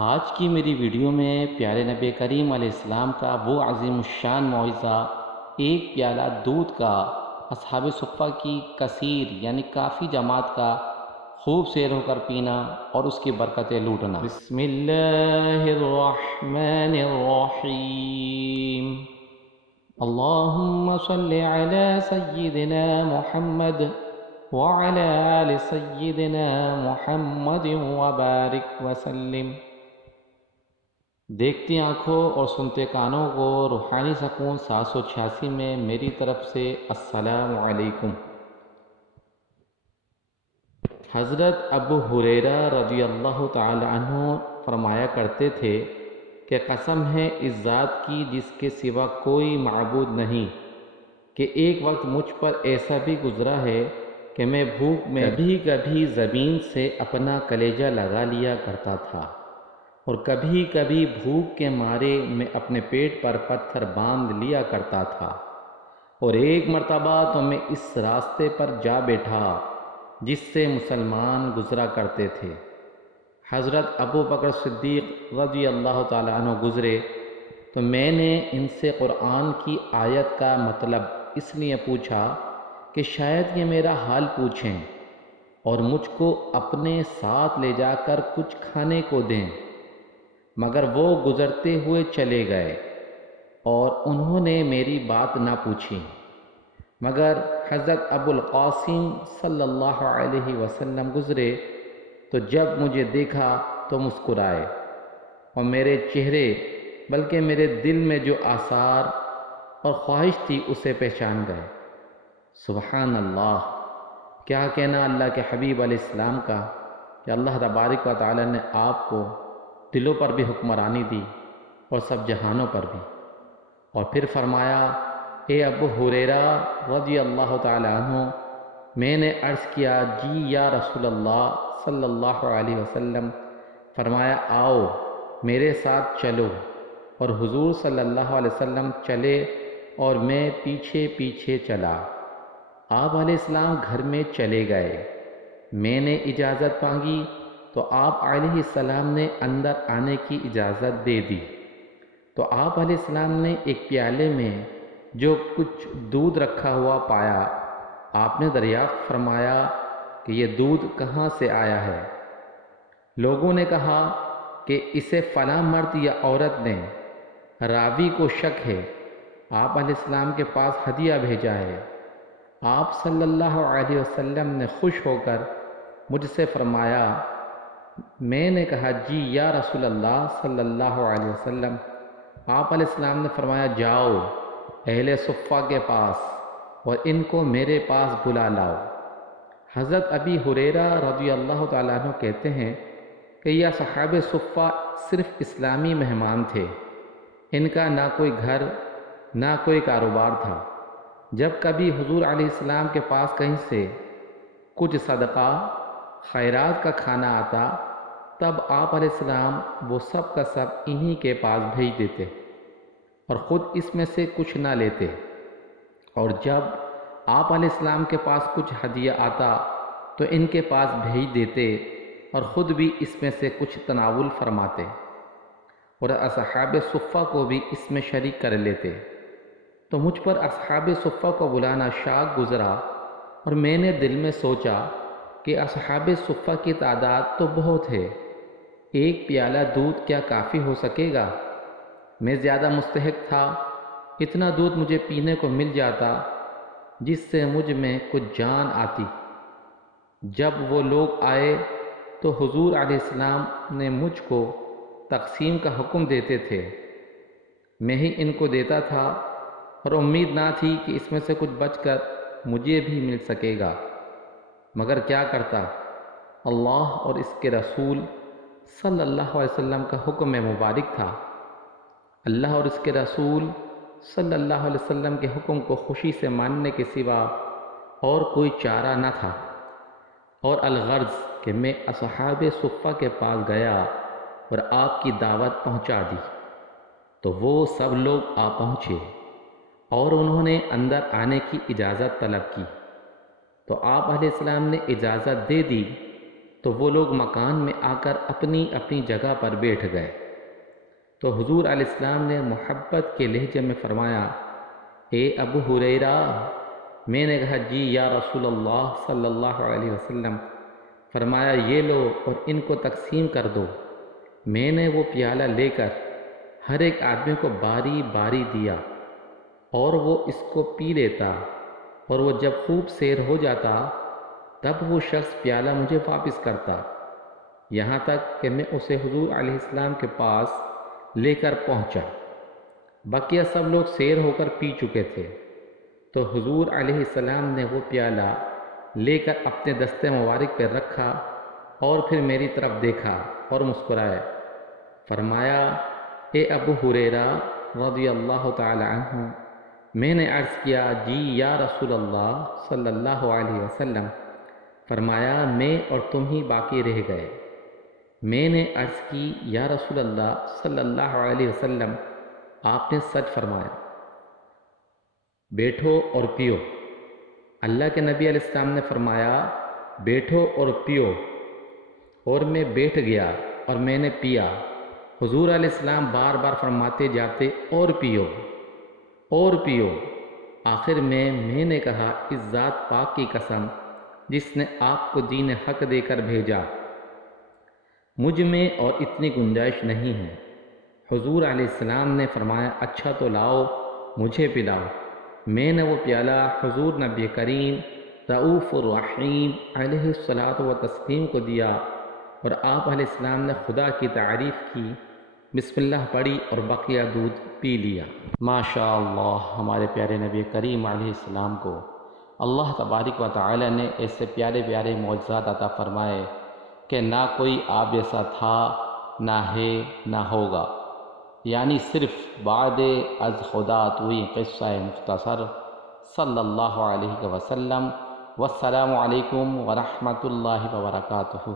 آج کی میری ویڈیو میں پیارے نبی کریم علیہ السلام کا وہ عظیم الشان معجزہ ایک پیالہ دودھ کا اصحاب صفہ کی کثیر یعنی کافی جماعت کا خوب سیر ہو کر پینا اور اس کی برکتیں لوٹنا۔ بسم اللہ الرحمن الرحیم، اللہم صلی علی سیدنا محمد وعلی آل سیدنا محمد وبارک وسلم۔ دیکھتی آنکھوں اور سنتے کانوں کو روحانی سکون 786 میں میری طرف سے السلام علیکم۔ حضرت ابو ہریرہ رضی اللہ تعالی عنہ فرمایا کرتے تھے کہ قسم ہے اس ذات کی جس کے سوا کوئی معبود نہیں کہ ایک وقت مجھ پر ایسا بھی گزرا ہے کہ میں بھوک میں کبھی کبھی زمین سے اپنا کلیجہ لگا لیا کرتا تھا اور کبھی کبھی بھوک کے مارے میں اپنے پیٹ پر پتھر باندھ لیا کرتا تھا، اور ایک مرتبہ تو میں اس راستے پر جا بیٹھا جس سے مسلمان گزرا کرتے تھے۔ حضرت ابو بکر صدیق رضی اللہ تعالیٰ عنہ گزرے تو میں نے ان سے قرآن کی آیت کا مطلب اس لیے پوچھا کہ شاید یہ میرا حال پوچھیں اور مجھ کو اپنے ساتھ لے جا کر کچھ کھانے کو دیں، مگر وہ گزرتے ہوئے چلے گئے اور انہوں نے میری بات نہ پوچھی۔ مگر حضرت ابو القاسم صلی اللہ علیہ وسلم گزرے تو جب مجھے دیکھا تو مسکرائے اور میرے چہرے بلکہ میرے دل میں جو آثار اور خواہش تھی اسے پہچان گئے۔ سبحان اللہ، کیا کہنا اللہ کے حبیب علیہ السلام کا کہ اللہ تبارک و تعالی نے آپ کو دلوں پر بھی حکمرانی دی اور سب جہانوں پر بھی۔ اور پھر فرمایا، اے ابو ہریرہ رضی اللہ تعالی عنہ، میں نے عرض کیا جی یا رسول اللہ صلی اللہ علیہ وسلم۔ فرمایا آؤ میرے ساتھ چلو، اور حضور صلی اللہ علیہ وسلم چلے اور میں پیچھے پیچھے چلا۔ آپ علیہ السلام گھر میں چلے گئے، میں نے اجازت مانگی تو آپ علیہ السلام نے اندر آنے کی اجازت دے دی۔ تو آپ علیہ السلام نے ایک پیالے میں جو کچھ دودھ رکھا ہوا پایا، آپ نے دریافت فرمایا کہ یہ دودھ کہاں سے آیا ہے؟ لوگوں نے کہا کہ اسے فلاں مرد یا عورت نے، راوی کو شک ہے، آپ علیہ السلام کے پاس ہدیہ بھیجا ہے۔ آپ صلی اللہ علیہ وسلم نے خوش ہو کر مجھ سے فرمایا، میں نے کہا جی یا رسول اللہ صلی اللہ علیہ وسلم۔ آپ علیہ السلام نے فرمایا جاؤ اہل صفہ کے پاس اور ان کو میرے پاس بلا لاؤ۔ حضرت ابی ہریرہ رضی اللہ تعالیٰ عنہ کہتے ہیں کہ یہ اصحاب صفہ صرف اسلامی مہمان تھے، ان کا نہ کوئی گھر نہ کوئی کاروبار تھا۔ جب کبھی حضور علیہ السلام کے پاس کہیں سے کچھ صدقہ خیرات کا کھانا آتا تب آپ علیہ السلام وہ سب کا سب انہی کے پاس بھیج دیتے اور خود اس میں سے کچھ نہ لیتے، اور جب آپ علیہ السلام کے پاس کچھ ہدیہ آتا تو ان کے پاس بھیج دیتے اور خود بھی اس میں سے کچھ تناول فرماتے اور اصحاب صفہ کو بھی اس میں شریک کر لیتے۔ تو مجھ پر اصحاب صفہ کو بلانا شاق گزرا اور میں نے دل میں سوچا کہ اصحاب صفہ کی تعداد تو بہت ہے، ایک پیالہ دودھ کیا کافی ہو سکے گا؟ میں زیادہ مستحق تھا، اتنا دودھ مجھے پینے کو مل جاتا جس سے مجھ میں کچھ جان آتی۔ جب وہ لوگ آئے تو حضور علیہ السلام نے مجھ کو تقسیم کا حکم دیتے تھے، میں ہی ان کو دیتا تھا اور امید نہ تھی کہ اس میں سے کچھ بچ کر مجھے بھی مل سکے گا، مگر کیا کرتا، اللہ اور اس کے رسول صلی اللہ علیہ وسلم کا حکم مبارک تھا۔ اللہ اور اس کے رسول صلی اللہ علیہ وسلم کے حکم کو خوشی سے ماننے کے سوا اور کوئی چارہ نہ تھا، اور الغرض کہ میں اصحاب صفہ کے پاس گیا اور آپ کی دعوت پہنچا دی تو وہ سب لوگ آ پہنچے اور انہوں نے اندر آنے کی اجازت طلب کی، تو آپ علیہ السلام نے اجازت دے دی تو وہ لوگ مکان میں آ کر اپنی اپنی جگہ پر بیٹھ گئے۔ تو حضور علیہ السلام نے محبت کے لہجے میں فرمایا، اے ابو ہریرہ۔ میں نے کہا، جی یا رسول اللہ صلی اللہ علیہ وسلم۔ فرمایا، یہ لو اور ان کو تقسیم کر دو۔ میں نے وہ پیالہ لے کر ہر ایک آدمی کو باری باری دیا اور وہ اس کو پی لیتا، اور وہ جب خوب سیر ہو جاتا تب وہ شخص پیالہ مجھے واپس کرتا، یہاں تک کہ میں اسے حضور علیہ السلام کے پاس لے کر پہنچا۔ بقیہ سب لوگ سیر ہو کر پی چکے تھے، تو حضور علیہ السلام نے وہ پیالہ لے کر اپنے دست مبارک پہ رکھا اور پھر میری طرف دیکھا اور مسکرائے۔ فرمایا، اے ابو ہریرہ رضی اللہ تعالی عنہ۔ میں نے عرض کیا، جی یا رسول اللہ صلی اللہ علیہ وسلم۔ فرمایا، میں اور تم ہی باقی رہ گئے۔ میں نے عرض کی، یا رسول اللہ صلی اللہ علیہ وسلم، آپ نے سچ فرمایا، بیٹھو اور پیو۔ اللہ کے نبی علیہ السلام نے فرمایا، بیٹھو اور پیو، اور میں بیٹھ گیا اور میں نے پیا۔ حضور علیہ السلام بار بار فرماتے جاتے، اور پیو اور پیو۔ آخر میں نے کہا، اس ذات پاک کی قسم جس نے آپ کو دین حق دے کر بھیجا، مجھ میں اور اتنی گنجائش نہیں ہے۔ حضور علیہ السلام نے فرمایا، اچھا تو لاؤ، مجھے پلاؤ۔ میں نے وہ پیالہ حضور نبی کریم رؤوف الرحیم علیہ الصلاۃ والتسلیم کو دیا، اور آپ علیہ السلام نے خدا کی تعریف کی، بسم اللہ پڑھی اور بقیہ دودھ پی لیا۔ ماشاء اللہ، ہمارے پیارے نبی کریم علیہ السلام کو اللہ تبارک و تعالی نے ایسے پیارے پیارے معجزات عطا فرمائے کہ نہ کوئی آپ جیسا تھا، نہ ہے، نہ ہوگا۔ یعنی صرف بعد از خدا توئی قصہ مختصر۔ صلی اللہ علیہ وسلم۔ والسلام علیکم ورحمۃ اللہ وبرکاتہ۔